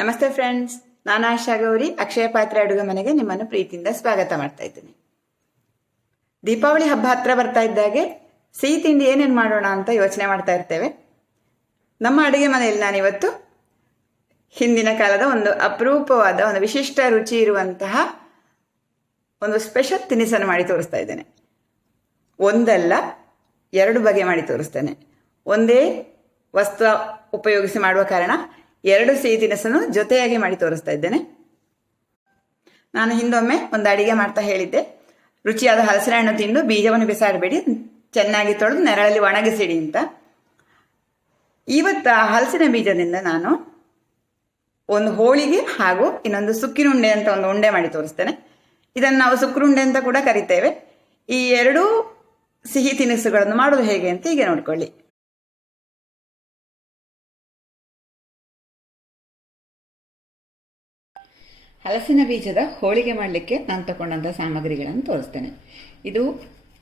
ನಮಸ್ತೆ ಫ್ರೆಂಡ್ಸ್, ನಾನು ಆಶಾ ಗೌರಿ ಅಕ್ಷಯ ಪಾತ್ರೆ ಅಡುಗೆ ಮನೆಗೆ ನಿಮ್ಮನ್ನು ಪ್ರೀತಿಯಿಂದ ಸ್ವಾಗತ ಮಾಡ್ತಾ ಇದ್ದೀನಿ. ದೀಪಾವಳಿ ಹಬ್ಬ ಹತ್ರ ಬರ್ತಾ ಇದ್ದಾಗೆ ಸಿಹಿ ತಿಂಡಿ ಏನೇನು ಮಾಡೋಣ ಅಂತ ಯೋಚನೆ ಮಾಡ್ತಾ ಇರ್ತೇವೆ. ನಮ್ಮ ಅಡುಗೆ ಮನೆಯಲ್ಲಿ ನಾನಿವತ್ತು ಹಿಂದಿನ ಕಾಲದ ಒಂದು ಅಪರೂಪವಾದ ಒಂದು ವಿಶಿಷ್ಟ ರುಚಿ ಇರುವಂತಹ ಒಂದು ಸ್ಪೆಷಲ್ ತಿನಿಸನ್ನು ಮಾಡಿ ತೋರಿಸ್ತಾ ಇದ್ದೇನೆ. ಒಂದಲ್ಲ ಎರಡು ಬಗೆ ಮಾಡಿ ತೋರಿಸ್ತೇನೆ. ಒಂದೇ ವಸ್ತು ಉಪಯೋಗಿಸಿ ಮಾಡುವ ಕಾರಣ ಎರಡು ಸಿಹಿ ತಿನಿಸನ್ನು ಜೊತೆಯಾಗಿ ಮಾಡಿ ತೋರಿಸ್ತಾ ಇದ್ದೇನೆ. ನಾನು ಹಿಂದೊಮ್ಮೆ ಒಂದು ಅಡಿಗೆ ಮಾಡ್ತಾ ಹೇಳಿದ್ದೆ, ರುಚಿಯಾದ ಹಲಸಿನ ಹಣ್ಣು ತಿಂದು ಬೀಜವನ್ನು ಬಿಸಾಡಬೇಡಿ, ಚೆನ್ನಾಗಿ ತೊಳೆದು ನೆರಳಲ್ಲಿ ಒಣಗಿಸಿಡಿ ಅಂತ. ಇವತ್ತು ಆ ಹಲಸಿನ ಬೀಜದಿಂದ ನಾನು ಒಂದು ಹೋಳಿಗೆ ಹಾಗೂ ಇನ್ನೊಂದು ಸುಕ್ಕಿನುಂಡೆ ಅಂತ ಒಂದು ಉಂಡೆ ಮಾಡಿ ತೋರಿಸ್ತೇನೆ. ಇದನ್ನು ನಾವು ಸುಕ್ಕುರುಂಡೆ ಅಂತ ಕೂಡ ಕರಿತೇವೆ. ಈ ಎರಡೂ ಸಿಹಿ ತಿನಿಸುಗಳನ್ನು ಮಾಡೋದು ಹೇಗೆ ಅಂತ ಈಗ ನೋಡ್ಕೊಳ್ಳಿ. ಹಲಸಿನ ಬೀಜದ ಹೋಳಿಗೆ ಮಾಡಲಿಕ್ಕೆ ನಾನು ತಗೊಂಡಂಥ ಸಾಮಗ್ರಿಗಳನ್ನು ತೋರಿಸ್ತೇನೆ. ಇದು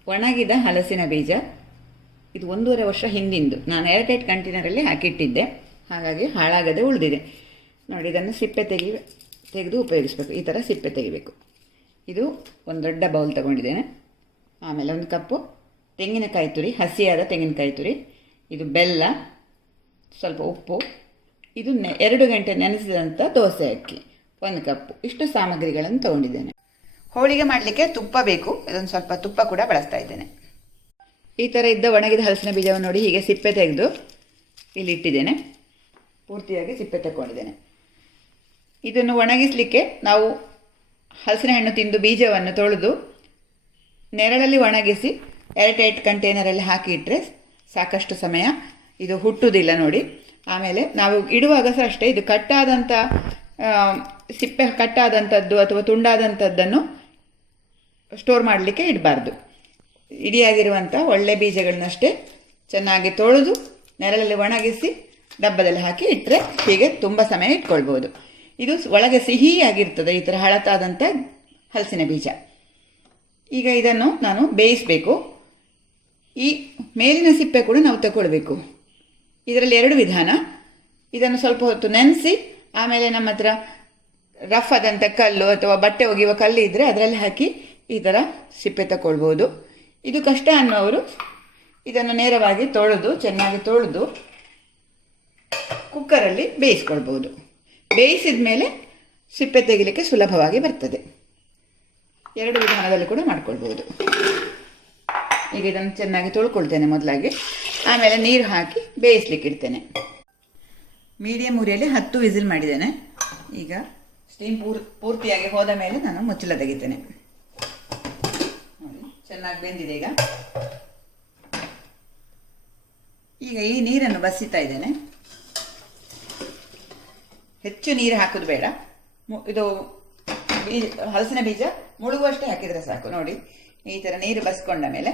ಒಣಗಿದ ಹಲಸಿನ ಬೀಜ. ಇದು 1.5 ವರ್ಷ ಹಿಂದಿಂದು. ನಾನು ಏರ್ಟೈಟ್ ಕಂಟೈನರಲ್ಲಿ ಹಾಕಿಟ್ಟಿದ್ದೆ, ಹಾಗಾಗಿ ಹಾಳಾಗದೆ ಉಳಿದಿದೆ. ನೋಡಿ, ಇದನ್ನು ಸಿಪ್ಪೆ ತೆಗೆದು ಉಪಯೋಗಿಸಬೇಕು. ಈ ಥರ ಸಿಪ್ಪೆ ತೆಗಿಬೇಕು. ಇದು ಒಂದು ದೊಡ್ಡ ಬೌಲ್ ತಗೊಂಡಿದ್ದೇನೆ. ಆಮೇಲೆ 1 ಕಪ್ಪು ತೆಂಗಿನಕಾಯಿ ತುರಿ, ಹಸಿಯಾದ ತೆಂಗಿನಕಾಯಿ ತುರಿ. ಇದು ಬೆಲ್ಲ, ಸ್ವಲ್ಪ ಉಪ್ಪು. ಇದು 2 ಗಂಟೆ ನೆನೆಸಿದಂಥ ದೋಸೆ ಅಕ್ಕಿ 1 ಕಪ್ಪು. ಇಷ್ಟು ಸಾಮಗ್ರಿಗಳನ್ನು ತಗೊಂಡಿದ್ದೇನೆ. ಹೋಳಿಗೆ ಮಾಡಲಿಕ್ಕೆ ತುಪ್ಪ ಬೇಕು. ಇದೊಂದು ಸ್ವಲ್ಪ ತುಪ್ಪ ಕೂಡ ಬಳಸ್ತಾ ಇದ್ದೇನೆ. ಈ ಥರ ಇದ್ದ ಒಣಗಿದ ಹಲಸಿನ ಬೀಜವನ್ನು ನೋಡಿ, ಹೀಗೆ ಸಿಪ್ಪೆ ತೆಗೆದು ಇಲ್ಲಿ ಇಟ್ಟಿದ್ದೇನೆ. ಪೂರ್ತಿಯಾಗಿ ಸಿಪ್ಪೆ ತಗೊಂಡಿದ್ದೇನೆ. ಇದನ್ನು ಒಣಗಿಸಲಿಕ್ಕೆ ನಾವು ಹಲಸಿನ ಹಣ್ಣು ತಿಂದು ಬೀಜವನ್ನು ತೊಳೆದು ನೆರಳಲ್ಲಿ ಒಣಗಿಸಿ ಏರ್ಟೈಟ್ ಕಂಟೈನರಲ್ಲಿ ಹಾಕಿ ಇಟ್ಟರೆ ಸಾಕಷ್ಟು ಸಮಯ ಇದು ಹುಟ್ಟುವುದಿಲ್ಲ ನೋಡಿ. ಆಮೇಲೆ ನಾವು ಇಡುವಾಗ ಸಹ ಅಷ್ಟೇ, ಇದು ಕಟ್ಟಾದಂಥ ಸಿಪ್ಪೆ ಕಟ್ಟಾದಂಥದ್ದು ಅಥವಾ ತುಂಡಾದಂಥದ್ದನ್ನು ಸ್ಟೋರ್ ಮಾಡಲಿಕ್ಕೆ ಇಡಬಾರ್ದು. ಇಡಿಯಾಗಿರುವಂಥ ಒಳ್ಳೆ ಬೀಜಗಳನ್ನಷ್ಟೇ ಚೆನ್ನಾಗಿ ತೊಳೆದು ನೆರಳಲ್ಲಿ ಒಣಗಿಸಿ ಡಬ್ಬದಲ್ಲಿ ಹಾಕಿ ಇಟ್ಟರೆ ಹೀಗೆ ತುಂಬ ಸಮಯ ಇಟ್ಕೊಳ್ಬೋದು. ಇದು ಒಳಗೆ ಸಿಹಿಯಾಗಿರ್ತದೆ, ಈ ಥರ ಹಳತಾದಂಥ ಹಲಸಿನ ಬೀಜ. ಈಗ ಇದನ್ನು ನಾನು ಬೇಯಿಸಬೇಕು. ಈ ಮೇಲಿನ ಸಿಪ್ಪೆ ಕೂಡ ನಾವು ತಗೊಳ್ಬೇಕು. ಇದರಲ್ಲಿ 2 ವಿಧಾನ. ಇದನ್ನು ಸ್ವಲ್ಪ ಹೊತ್ತು ನೆನೆಸಿ ಆಮೇಲೆ ನಮ್ಮ ಹತ್ರ ರಫ್ ಆದಂಥ ಕಲ್ಲು ಅಥವಾ ಬಟ್ಟೆ ಒಗೆಯುವ ಕಲ್ಲು ಇದ್ದರೆ ಅದರಲ್ಲಿ ಹಾಕಿ ಈ ಥರ ಸಿಪ್ಪೆ ತಗೊಳ್ಬೋದು. ಇದು ಕಷ್ಟ ಅನ್ನೋರು ಇದನ್ನು ನೇರವಾಗಿ ಚೆನ್ನಾಗಿ ತೊಳೆದು ಕುಕ್ಕರಲ್ಲಿ ಬೇಯಿಸ್ಕೊಳ್ಬೋದು. ಬೇಯಿಸಿದ ಮೇಲೆ ಸಿಪ್ಪೆ ತೆಗಿಲಿಕ್ಕೆ ಸುಲಭವಾಗಿ ಬರ್ತದೆ. 2 ವಿಧಾನದಲ್ಲಿ ಕೂಡ ಮಾಡ್ಕೊಳ್ಬೋದು. ಈಗ ಇದನ್ನು ಚೆನ್ನಾಗಿ ತೊಳ್ಕೊಳ್ತೇನೆ ಮೊದಲಾಗಿ. ಆಮೇಲೆ ನೀರು ಹಾಕಿ ಬೇಯಿಸ್ಲಿಕ್ಕೆ ಇಡ್ತೇನೆ. ಮೀಡಿಯಂ ಉರಿಯಲ್ಲಿ 10 ವಿಸಿಲ್ ಮಾಡಿದ್ದೇನೆ. ಈಗ ಸ್ಟೀಮ್ ಪೂರ್ತಿಯಾಗಿ ಹೋದ ಮೇಲೆ ನಾನು ಮುಚ್ಚಳ ತೆಗಿತೇನೆ. ನೋಡಿ, ಚೆನ್ನಾಗಿ ಬೆಂದಿದೆ. ಈಗ ಈ ನೀರನ್ನು ಬಸಿತಾ ಇದ್ದೇನೆ. ಹೆಚ್ಚು ನೀರು ಹಾಕೋದು ಬೇಡ. ಇದು ಹಲಸಿನ ಬೀಜ ಮುಳುಗುವಷ್ಟೇ ಹಾಕಿದರೆ ಸಾಕು. ನೋಡಿ, ಈ ಥರ ನೀರು ಬಸ್ಕೊಂಡ ಮೇಲೆ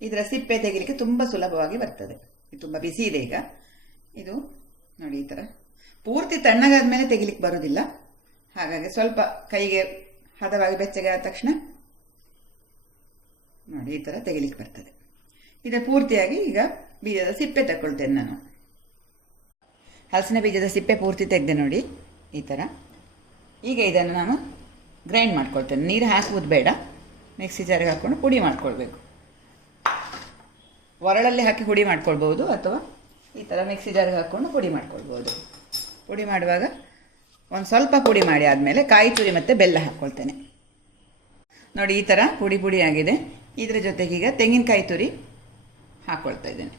ಇದರ ಸಿಪ್ಪೆ ತೆಗಿಲಿಕ್ಕೆ ತುಂಬ ಸುಲಭವಾಗಿ ಬರ್ತದೆ. ಇದು ತುಂಬ ಬಿಸಿ ಇದೆ. ಈಗ ಇದು ನೋಡಿ, ಈ ಥರ ಪೂರ್ತಿ ತಣ್ಣಗಾದ ಮೇಲೆ ತೆಗಿಲಿಕ್ಕೆ ಬರೋದಿಲ್ಲ. ಹಾಗಾಗಿ ಸ್ವಲ್ಪ ಕೈಗೆ ಹದವಾಗಿ ಬೆಚ್ಚಗೆ ಆದ ತಕ್ಷಣ ನೋಡಿ ಈ ಥರ ತೆಗಿಲಿಕ್ಕೆ ಬರ್ತದೆ. ಇದು ಪೂರ್ತಿಯಾಗಿ ಈಗ ಬೀಜದ ಸಿಪ್ಪೆ ತಗೊಳ್ತೇನೆ ನಾನು. ಹಲಸಿನ ಬೀಜದ ಸಿಪ್ಪೆ ಪೂರ್ತಿ ತೆಗೆದೆ ನೋಡಿ, ಈ ಥರ. ಈಗ ಇದನ್ನು ನಾನು ಗ್ರೈಂಡ್ ಮಾಡ್ಕೊಳ್ತೇನೆ. ನೀರು ಹಾಕುವುದು ಬೇಡ, ಮಿಕ್ಸಿ ಜಾರಿಗೆ ಹಾಕ್ಕೊಂಡು ಪುಡಿ ಮಾಡ್ಕೊಳ್ಬೇಕು. ಒರಳಲ್ಲಿ ಹಾಕಿ ಪುಡಿ ಮಾಡ್ಕೊಳ್ಬೋದು ಅಥವಾ ಈ ಥರ ಮಿಕ್ಸಿ ಜಾರಿಗೆ ಹಾಕ್ಕೊಂಡು ಪುಡಿ ಮಾಡ್ಕೊಳ್ಬೋದು. ಪುಡಿ ಮಾಡುವಾಗ ಒಂದು ಸ್ವಲ್ಪ ಪುಡಿ ಮಾಡಿ ಆದಮೇಲೆ ಕಾಯಿ ತುರಿ ಮತ್ತು ಬೆಲ್ಲ ಹಾಕ್ಕೊಳ್ತೇನೆ. ನೋಡಿ, ಈ ಥರ ಪುಡಿ ಆಗಿದೆ. ಇದರ ಜೊತೆಗೆ ಈಗ ತೆಂಗಿನಕಾಯಿ ತುರಿ ಹಾಕ್ಕೊಳ್ತಾ ಇದ್ದೇನೆ.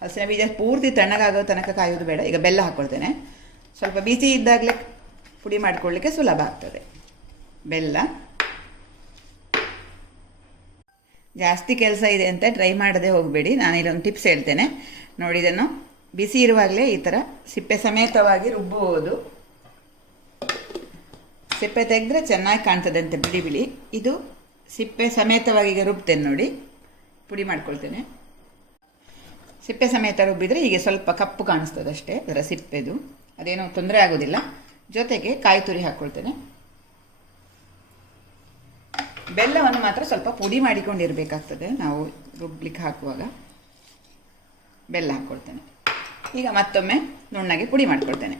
ಹಲಸಿನ ಬೀಜ ಪೂರ್ತಿ ತಣ್ಣಗಾಗೋ ತನಕ ಕಾಯೋದು ಬೇಡ. ಈಗ ಬೆಲ್ಲ ಹಾಕ್ಕೊಳ್ತೇನೆ. ಸ್ವಲ್ಪ ಬಿಸಿ ಇದ್ದಾಗಲೇ ಪುಡಿ ಮಾಡಿಕೊಳ್ಳಿಕ್ಕೆ ಸುಲಭ ಆಗ್ತದೆ. ಬೆಲ್ಲ ಜಾಸ್ತಿ ಕೆಲಸ ಇದೆ ಅಂತ ಟ್ರೈ ಮಾಡದೆ ಹೋಗಬೇಡಿ. ನಾನು ಇದೊಂದು ಟಿಪ್ಸ್ ಹೇಳ್ತೇನೆ ನೋಡಿ. ಇದನ್ನು ಬಿಸಿ ಇರುವಾಗಲೇ ಈ ಥರ ಸಿಪ್ಪೆ ಸಮೇತವಾಗಿ ರುಬ್ಬುವುದು. ಸಿಪ್ಪೆ ತೆಗೆದ್ರೆ ಚೆನ್ನಾಗಿ ಕಾಣ್ತದೆ ಅಂತ ಬಿಳಿ. ಇದು ಸಿಪ್ಪೆ ಸಮೇತವಾಗಿ ಈಗ ರುಬ್ತೇನೆ ನೋಡಿ, ಪುಡಿ ಮಾಡ್ಕೊಳ್ತೇನೆ. ಸಿಪ್ಪೆ ಸಮೇತ ರುಬ್ಬಿದರೆ ಹೀಗೆ ಸ್ವಲ್ಪ ಕಪ್ಪು ಕಾಣಿಸ್ತದೆ ಅಷ್ಟೇ ಅದರ ಸಿಪ್ಪೆದು. ಅದೇನೋ ತೊಂದರೆ ಆಗೋದಿಲ್ಲ. ಜೊತೆಗೆ ಕಾಯಿ ತುರಿ ಹಾಕ್ಕೊಳ್ತೇನೆ. ಬೆಲ್ಲವನ್ನು ಮಾತ್ರ ಸ್ವಲ್ಪ ಪುಡಿ ಮಾಡಿಕೊಂಡಿರಬೇಕಾಗ್ತದೆ ನಾವು ರುಬ್ಲಿಕ್ಕೆ ಹಾಕುವಾಗ. ಬೆಲ್ಲ ಹಾಕ್ಕೊಳ್ತೇನೆ. ಈಗ ಮತ್ತೊಮ್ಮೆ ನುಣ್ಣಗೆ ಪುಡಿ ಮಾಡ್ಕೊಳ್ತೇನೆ.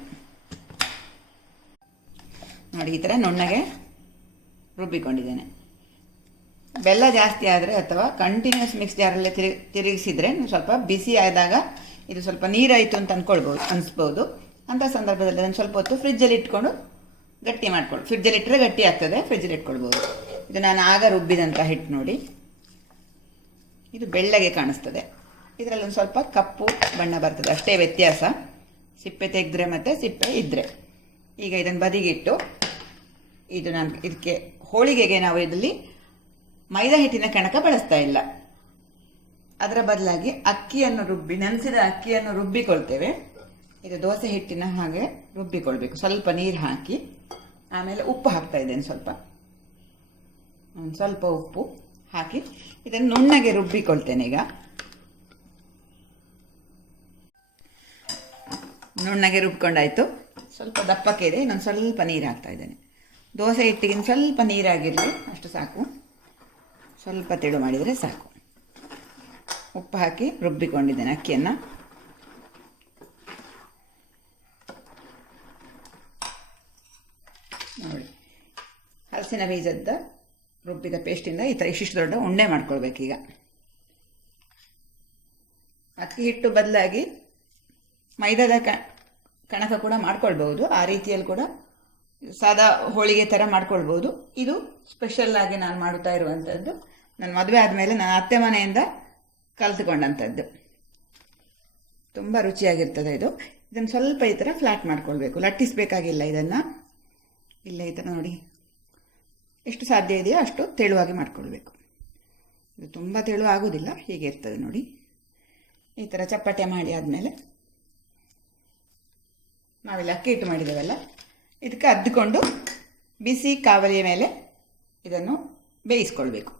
ನೋಡಿ, ಈ ಥರ ನುಣ್ಣಗೆ ರುಬ್ಬಿಕೊಂಡಿದ್ದೇನೆ. ಬೆಲ್ಲ ಜಾಸ್ತಿ ಆದರೆ ಅಥವಾ ಕಂಟಿನ್ಯೂಸ್ ಮಿಕ್ಸ್ ಜಾರಲ್ಲೇ ತಿರುಗಿಸಿದರೆ ಸ್ವಲ್ಪ ಬಿಸಿ ಆದಾಗ ಇದು ಸ್ವಲ್ಪ ನೀರಾಯಿತು ಅಂತ ಅನಿಸ್ಬೋದು. ಅಂಥ ಸಂದರ್ಭದಲ್ಲಿ ಅದನ್ನು ಸ್ವಲ್ಪ ಹೊತ್ತು ಫ್ರಿಜ್ಜಲ್ಲಿ ಇಟ್ಕೊಂಡು ಗಟ್ಟಿ ಮಾಡ್ಕೊಳ್ಳಿ. ಫ್ರಿಜ್ಜಲ್ಲಿ ಇಟ್ಟರೆ ಗಟ್ಟಿ ಆಗ್ತದೆ, ಫ್ರಿಜ್ಜಲ್ಲಿ ಇಟ್ಕೊಳ್ಬೋದು. ಇದು ನಾನು ಆಗ ರುಬ್ಬಿದಂಥ ಹಿಟ್ಟು ನೋಡಿ, ಇದು ಬೆಳ್ಳಗೆ ಕಾಣಿಸ್ತದೆ. ಇದರಲ್ಲಿ ಒಂದು ಸ್ವಲ್ಪ ಕಪ್ಪು ಬಣ್ಣ ಬರ್ತದೆ, ಅಷ್ಟೇ ವ್ಯತ್ಯಾಸ. ಸಿಪ್ಪೆ ತೆಗೆದ್ರೆ ಮತ್ತು ಸಿಪ್ಪೆ ಇದ್ದರೆ. ಈಗ ಇದನ್ನು ಬದಿಗಿಟ್ಟು ಇದು ನಾನು ಇದಕ್ಕೆ ಹೋಳಿಗೆಗೆ ನಾವು ಇದರಲ್ಲಿ ಮೈದಾ ಹಿಟ್ಟಿನ ಕಣಕ ಬಳಸ್ತಾ ಇಲ್ಲ. ಅದರ ಬದಲಾಗಿ ನೆನೆಸಿದ ಅಕ್ಕಿಯನ್ನು ರುಬ್ಬಿಕೊಳ್ತೇವೆ. ಇದು ದೋಸೆ ಹಿಟ್ಟಿನ ಹಾಗೆ ರುಬ್ಬಿಕೊಳ್ಬೇಕು. ಸ್ವಲ್ಪ ನೀರು ಹಾಕಿ ಆಮೇಲೆ ಉಪ್ಪು ಹಾಕ್ತಾ ಇದ್ದೇನೆ. ಸ್ವಲ್ಪ ಉಪ್ಪು ಹಾಕಿ ಇದನ್ನು ನುಣ್ಣಗೆ ರುಬ್ಬಿಕೊಳ್ತೇನೆ. ಈಗ ನುಣ್ಣಗೆ ರುಬ್ಕೊಂಡಾಯಿತು. ಸ್ವಲ್ಪ ದಪ್ಪಕ್ಕೆ ಇದೆ. ಇನ್ನೊಂದು ಸ್ವಲ್ಪ ನೀರು ಹಾಕ್ತಾ ಇದ್ದೇನೆ. ದೋಸೆ ಹಿಟ್ಟಿಗಿನ ಸ್ವಲ್ಪ ನೀರಾಗಿರಲಿ, ಅಷ್ಟು ಸಾಕು. ಸ್ವಲ್ಪ ತೆಳು ಮಾಡಿದರೆ ಸಾಕು. ಉಪ್ಪು ಹಾಕಿ ರುಬ್ಬಿಕೊಂಡಿದ್ದೇನೆ ಅಕ್ಕಿಯನ್ನು. ನೋಡಿ, ಹಲಸಿನ ಬೀಜದ ರುಬ್ಬಿದ ಪೇಸ್ಟಿಂದ ಈ ಥರ ಇಷ್ಟಿಷ್ಟು ದೊಡ್ಡ ಉಂಡೆ ಮಾಡ್ಕೊಳ್ಬೇಕೀಗ. ಅಕ್ಕಿ ಹಿಟ್ಟು ಬದಲಾಗಿ ಮೈದಾದ ಕಣಕ ಕೂಡ ಮಾಡ್ಕೊಳ್ಬೋದು. ಆ ರೀತಿಯಲ್ಲಿ ಕೂಡ ಸಾದಾ ಹೋಳಿಗೆ ಥರ ಮಾಡ್ಕೊಳ್ಬೋದು. ಇದು ಸ್ಪೆಷಲ್ ಆಗಿ ನಾನು ಮಾಡುತ್ತಾ ಇರುವಂಥದ್ದು. ನನ್ನ ಮದುವೆ ಆದಮೇಲೆ ನನ್ನ ಅತ್ತೆ ಮನೆಯಿಂದ ಕಲಿತುಕೊಂಡಂಥದ್ದು. ತುಂಬ ರುಚಿಯಾಗಿರ್ತದೆ ಇದು. ಇದನ್ನು ಸ್ವಲ್ಪ ಈ ಥರ ಫ್ಲಾಟ್ ಮಾಡ್ಕೊಳ್ಬೇಕು, ಲಟ್ಟಿಸಬೇಕಾಗಿಲ್ಲ ಇದನ್ನು. ಇಲ್ಲ, ಈ ಥರ ನೋಡಿ, ಎಷ್ಟು ಸಾಧ್ಯ ಇದೆಯೋ ಅಷ್ಟು ತೆಳುವಾಗಿ ಮಾಡ್ಕೊಳ್ಬೇಕು. ಇದು ತುಂಬ ತೆಳು ಆಗೋದಿಲ್ಲ, ಹೀಗೆ ಇರ್ತದೆ ನೋಡಿ. ಈ ಥರ ಚಪ್ಪಟೆ ಮಾಡಿ ಆದಮೇಲೆ ನಾವೆಲ್ಲ ಅಕ್ಕಿ ಹಿಟ್ಟು ಮಾಡಿದ್ದೇವಲ್ಲ, ಇದಕ್ಕೆ ಅದ್ದಿಕೊಂಡು ಬಿಸಿ ಕಾವಲಿಯ ಮೇಲೆ ಇದನ್ನು ಬೇಯಿಸ್ಕೊಳ್ಬೇಕು.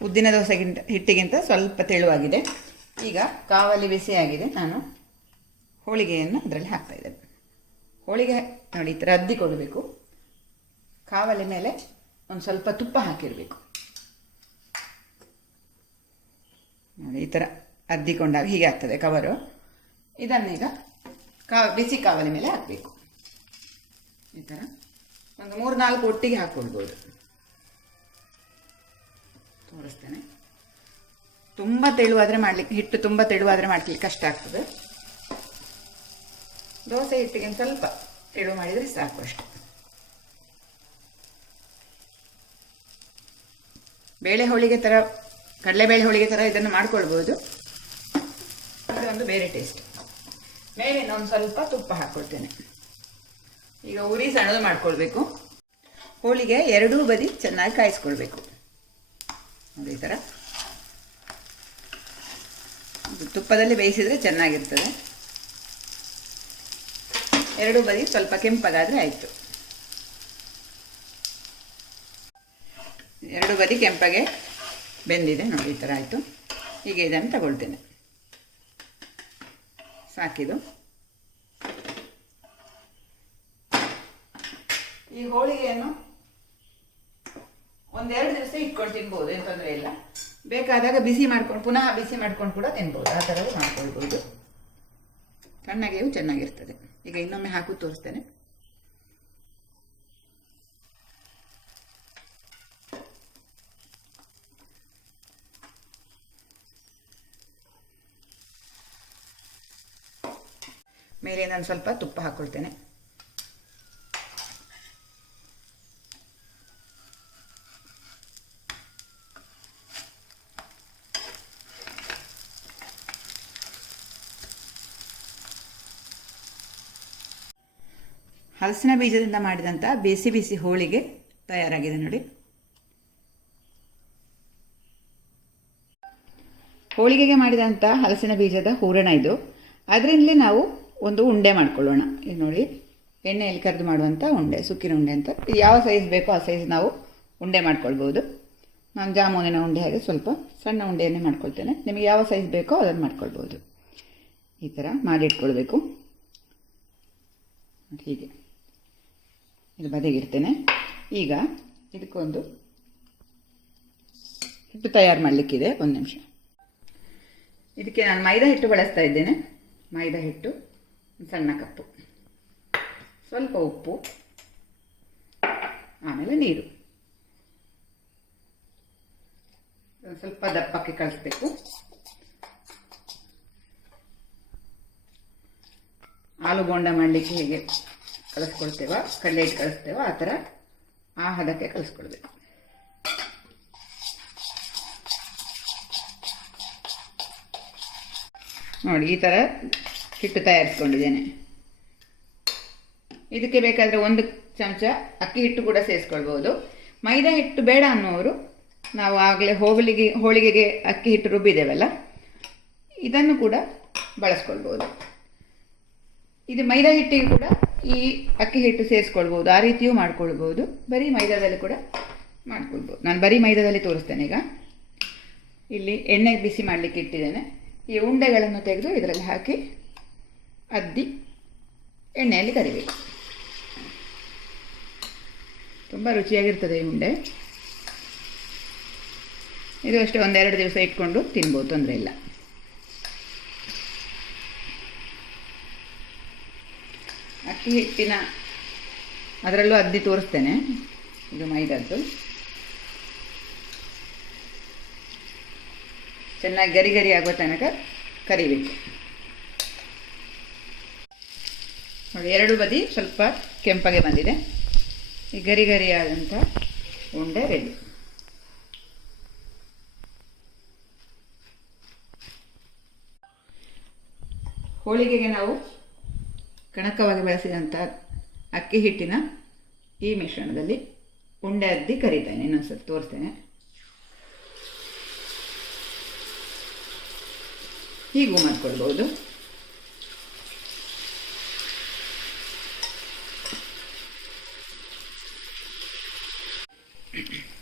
ಉದ್ದಿನ ದೋಸೆಗಿಂತ ಹಿಟ್ಟಿಗಿಂತ ಸ್ವಲ್ಪ ತೆಳುವಾಗಿದೆ. ಈಗ ಕಾವಲಿ ಬಿಸಿಯಾಗಿದೆ. ನಾನು ಹೋಳಿಗೆಯನ್ನು ಅದರಲ್ಲಿ ಹಾಕ್ತಾ ಇದ್ದೇನೆ. ಹೋಳಿಗೆ ನೋಡಿ, ಈ ಥರ ಅದ್ದಿಕೊಳ್ಬೇಕು. ಕಾವಲಿ ಮೇಲೆ ಒಂದು ಸ್ವಲ್ಪ ತುಪ್ಪ ಹಾಕಿರಬೇಕು. ನೋಡಿ, ಈ ಥರ ಅದ್ದಿಕೊಂಡಾಗ ಹೀಗೆ ಆಗ್ತದೆ ಕವರು. ಇದನ್ನೀಗ ಬಿಸಿ ಕಾವಲಿ ಮೇಲೆ ಹಾಕಬೇಕು. ಈ ಥರ ಒಂದು 3-4 ಒಟ್ಟಿಗೆ ಹಾಕ್ಕೊಳ್ಬೋದು. ತೋರಿಸ್ತೇನೆ. ತುಂಬ ತೆಳುವಾದರೆ ಮಾಡಲಿಕ್ಕೆ, ಹಿಟ್ಟು ತುಂಬ ತೆಳುವಾದರೆ ಮಾಡಲಿಕ್ಕೆ ಕಷ್ಟ ಆಗ್ತದೆ. ದೋಸೆ ಹಿಟ್ಟಿಗೆ ಸ್ವಲ್ಪ ತೆಳು ಮಾಡಿದರೆ ಸಾಕು ಅಷ್ಟೆ. ಬೇಳೆ ಹೋಳಿಗೆ ಥರ, ಕಡಲೆಬೇಳೆ ಹೋಳಿಗೆ ಥರ ಇದನ್ನು ಮಾಡ್ಕೊಳ್ಬೋದು. ಅದು ಒಂದು ಬೇರೆ ಟೇಸ್ಟ್. ಮೇಲೆ ಒಂದು ಸ್ವಲ್ಪ ತುಪ್ಪ ಹಾಕ್ಕೊಳ್ತೇನೆ. ಈಗ ಉರಿ ಸಣ್ಣದು ಮಾಡ್ಕೊಳ್ಬೇಕು. ಹೋಳಿಗೆ ಎರಡೂ ಬದಿ ಚೆನ್ನಾಗಿ ಕಾಯಿಸ್ಕೊಳ್ಬೇಕು. ನೋಡಿ, ಈ ಥರ ತುಪ್ಪದಲ್ಲಿ ಬೇಯಿಸಿದರೆ ಚೆನ್ನಾಗಿರ್ತದೆ. ಎರಡೂ ಬದಿ ಸ್ವಲ್ಪ ಕೆಂಪಗಾದರೆ ಆಯಿತು. ಎರಡೂ ಬದಿ ಕೆಂಪಗೆ ಬೆಂದಿದೆ ನೋಡಿ, ಈ ಥರ ಆಯಿತು. ಹೀಗೆ ಇದನ್ನು ತಗೊಳ್ತೇನೆ. ಸಾಕಿದು. ಈ ಹೋಳಿಗೆಯನ್ನು 1-2 ದಿವಸ ಇಟ್ಕೊಂಡು ತಿನ್ಬೋದು, ಏನು ತೊಂದರೆ ಇಲ್ಲ. ಬೇಕಾದಾಗ ಪುನಃ ಬಿಸಿ ಮಾಡ್ಕೊಂಡು ಕೂಡ ತಿನ್ಬೋದು. ಆ ಥರ ಮಾಡ್ಕೊಳ್ಬೋದು. ತಣ್ಣಗೆಯೂ ಚೆನ್ನಾಗಿರ್ತದೆ. ಈಗ ಇನ್ನೊಮ್ಮೆ ಹಾಕು ತೋರಿಸ್ತೇನೆ. ಮೇಲೆ ನಾನು ಸ್ವಲ್ಪ ತುಪ್ಪ ಹಾಕ್ಕೊಳ್ತೇನೆ. ಹಲಸಿನ ಬೀಜದಿಂದ ಮಾಡಿದಂಥ ಬಿಸಿ ಬಿಸಿ ಹೋಳಿಗೆ ತಯಾರಾಗಿದೆ ನೋಡಿ. ಹೋಳಿಗೆಗೆ ಮಾಡಿದಂಥ ಹಲಸಿನ ಬೀಜದ ಹೂರಣ ಇದು. ಅದರಿಂದಲೇ ನಾವು ಒಂದು ಉಂಡೆ ಮಾಡ್ಕೊಳ್ಳೋಣ. ಇದು ನೋಡಿ, ಎಣ್ಣೆಯಲ್ಲಿ ಕರೆದು ಮಾಡುವಂಥ ಉಂಡೆ, ಸುಕ್ಕಿನ ಉಂಡೆ ಅಂತ. ಇದು ಯಾವ ಸೈಜ್ ಬೇಕೋ ಆ ಸೈಜ್ ನಾವು ಉಂಡೆ ಮಾಡ್ಕೊಳ್ಬೋದು. ನಾನು ಜಾಮೂನಿನ ಉಂಡೆ ಹಾಗೆ ಸ್ವಲ್ಪ ಸಣ್ಣ ಉಂಡೆಯನ್ನೇ ಮಾಡ್ಕೊಳ್ತೇನೆ. ನಿಮಗೆ ಯಾವ ಸೈಜ್ ಬೇಕೋ ಅದನ್ನು ಮಾಡ್ಕೊಳ್ಬೋದು. ಈ ಥರ ಮಾಡಿಟ್ಕೊಳ್ಬೇಕು. ಹೀಗೆ ಇದು ಬದಿಗಿಡ್ತೇನೆ. ಈಗ ಇದಕ್ಕೊಂದು ಹಿಟ್ಟು ತಯಾರು ಮಾಡಲಿಕ್ಕಿದೆ. ಒಂದು ನಿಮಿಷ. ಇದಕ್ಕೆ ನಾನು ಮೈದಾ ಹಿಟ್ಟು ಬಳಸ್ತಾ ಇದ್ದೇನೆ. ಮೈದಾ ಹಿಟ್ಟು ಸಣ್ಣ ಕಪ್ಪು, ಸ್ವಲ್ಪ ಉಪ್ಪು, ಆಮೇಲೆ ನೀರು. ಸ್ವಲ್ಪ ದಪ್ಪಕ್ಕೆ ಕಲಿಸ್ಬೇಕು. ಆಲೂ ಬೋಂಡ ಮಾಡಲಿಕ್ಕೆ ಹೇಗೆ ಕಲಿಸ್ಕೊಳ್ತೇವೋ, ಕಡಲೆ ಹಿಟ್ಟು ಕಲಿಸ್ತೇವೋ ಆ ಥರ ಆ ಹದಕ್ಕೆ ಕಲಿಸ್ಕೊಳ್ಬೇಕು. ನೋಡಿ, ಈ ಥರ ಹಿಟ್ಟು ತಯಾರಿಸ್ಕೊಂಡಿದ್ದೇನೆ. ಇದಕ್ಕೆ ಬೇಕಾದರೆ 1 ಚಮಚ ಅಕ್ಕಿ ಹಿಟ್ಟು ಕೂಡ ಸೇರಿಸ್ಕೊಳ್ಬೋದು. ಮೈದಾ ಹಿಟ್ಟು ಬೇಡ ಅನ್ನೋರು ನಾವು ಆಗಲೇ ಹೋಳಿಗೆಗೆ ಅಕ್ಕಿ ಹಿಟ್ಟು ರುಬ್ಬಿದ್ದೇವಲ್ಲ, ಇದನ್ನು ಕೂಡ ಬಳಸ್ಕೊಳ್ಬೋದು. ಇದು ಮೈದಾ ಹಿಟ್ಟಿಗೆ ಕೂಡ ಈ ಅಕ್ಕಿ ಹಿಟ್ಟು ಸೇರಿಸ್ಕೊಳ್ಬೋದು, ಆ ರೀತಿಯೂ ಮಾಡ್ಕೊಳ್ಬೋದು. ಬರೀ ಮೈದಾದಲ್ಲಿ ಕೂಡ ಮಾಡ್ಕೊಳ್ಬೋದು. ನಾನು ಬರೀ ಮೈದಾದಲ್ಲಿ ತೋರಿಸ್ತೇನೆ. ಈಗ ಇಲ್ಲಿ ಎಣ್ಣೆ ಬಿಸಿ ಮಾಡಲಿಕ್ಕೆ ಇಟ್ಟಿದ್ದೇನೆ. ಈ ಉಂಡೆಗಳನ್ನು ತೆಗೆದು ಇದರಲ್ಲಿ ಹಾಕಿ ಅದ್ದಿ ಎಣ್ಣೆಯಲ್ಲಿ ಕರಿಬೇಕು. ತುಂಬ ರುಚಿಯಾಗಿರ್ತದೆ ಈ ಉಂಡೆ. ಇದು ಅಷ್ಟೇ 1-2 ದಿವಸ ಇಟ್ಕೊಂಡು ತಿನ್ಬೋದು, ತೊಂದರೆ ಇಲ್ಲ. ಅಕ್ಕಿ ಹಿಟ್ಟಿನ ಅದರಲ್ಲೂ ಅದ್ದಿ ತೋರಿಸ್ತೇನೆ. ಇದು ಮೈದಾದ್ದು. ಚೆನ್ನಾಗಿ ಗರಿ ಗರಿ ಆಗುವ ತನಕ ಕರಿಬೇಕು. ನೋಡಿ, 2 ಬದಿ ಸ್ವಲ್ಪ ಕೆಂಪಗೆ ಬಂದಿದೆ. ಈ ಗರಿ ಗರಿಯಾದಂಥ ಉಂಡೆ ರೆಡಿ. ಹೋಳಿಗೆಗೆ ನಾವು ಕಣಕವಾಗಿ ಬಳಸಿದಂಥ ಅಕ್ಕಿ ಹಿಟ್ಟಿನ ಈ ಮಿಶ್ರಣದಲ್ಲಿ ಉಂಡೆ ಅದ್ದಿ ಕರಿತೇನೆ. ಇನ್ನೊಂದ್ಸಲ ತೋರಿಸ್ತೇನೆ. ಹೀಗೂ ಮಾಡ್ಕೊಳ್ಬೋದು.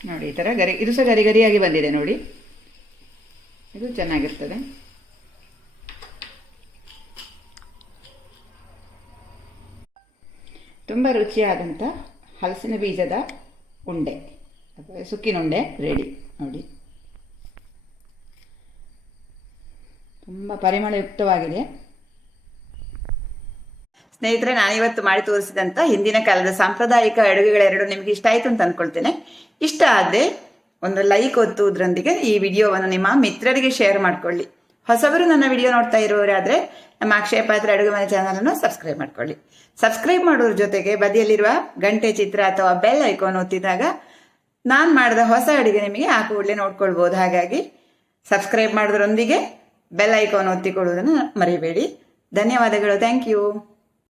ನೋಡಿ, ಈ ಥರ ಇದು ಸಹ ಗರಿ ಗರಿಯಾಗಿ ಬಂದಿದೆ ನೋಡಿ. ಇದು ಚೆನ್ನಾಗಿರ್ತದೆ. ತುಂಬ ರುಚಿಯಾದಂಥ ಹಲಸಿನ ಬೀಜದ ಉಂಡೆ ಅಥವಾ ಸುಕ್ಕಿನ ಉಂಡೆ ರೆಡಿ. ನೋಡಿ, ತುಂಬ ಪರಿಮಳಯುಕ್ತವಾಗಿದೆ. ಸ್ನೇಹಿತರೆ, ನಾನಿವತ್ತು ಮಾಡಿ ತೋರಿಸಿದಂಥ ಹಿಂದಿನ ಕಾಲದ ಸಾಂಪ್ರದಾಯಿಕ ಅಡುಗೆಗಳೆರಡು ನಿಮಗೆ ಇಷ್ಟ ಆಯಿತು ಅಂತ ಅಂದ್ಕೊಳ್ತೇನೆ. ಇಷ್ಟ ಆದರೆ ಒಂದು ಲೈಕ್ ಒತ್ತುವುದರೊಂದಿಗೆ ಈ ವಿಡಿಯೋವನ್ನು ನಿಮ್ಮ ಮಿತ್ರರಿಗೆ ಶೇರ್ ಮಾಡಿಕೊಳ್ಳಿ. ಹೊಸಬರು ನನ್ನ ವಿಡಿಯೋ ನೋಡ್ತಾ ಇರೋರಾದರೆ ನಮ್ಮ ಅಕ್ಷಯ ಪಾತ್ರ ಅಡುಗೆ ಮನೆ ಚಾನಲನ್ನು ಸಬ್ಸ್ಕ್ರೈಬ್ ಮಾಡ್ಕೊಳ್ಳಿ. ಸಬ್ಸ್ಕ್ರೈಬ್ ಮಾಡೋದ್ರ ಜೊತೆಗೆ ಬದಿಯಲ್ಲಿರುವ ಗಂಟೆ ಚಿತ್ರ ಅಥವಾ ಬೆಲ್ ಐಕಾನ್ ಒತ್ತಿದಾಗ ನಾನು ಮಾಡಿದ ಹೊಸ ಅಡುಗೆ ನಿಮಗೆ ಆ ಕೂಡಲೇ ನೋಡ್ಕೊಳ್ಬೋದು. ಹಾಗಾಗಿ ಸಬ್ಸ್ಕ್ರೈಬ್ ಮಾಡೋದ್ರೊಂದಿಗೆ ಬೆಲ್ ಐಕಾನ್ ಒತ್ತಿಕೊಳ್ಳುವುದನ್ನು ಮರಿಬೇಡಿ. ಧನ್ಯವಾದಗಳು. Thank you.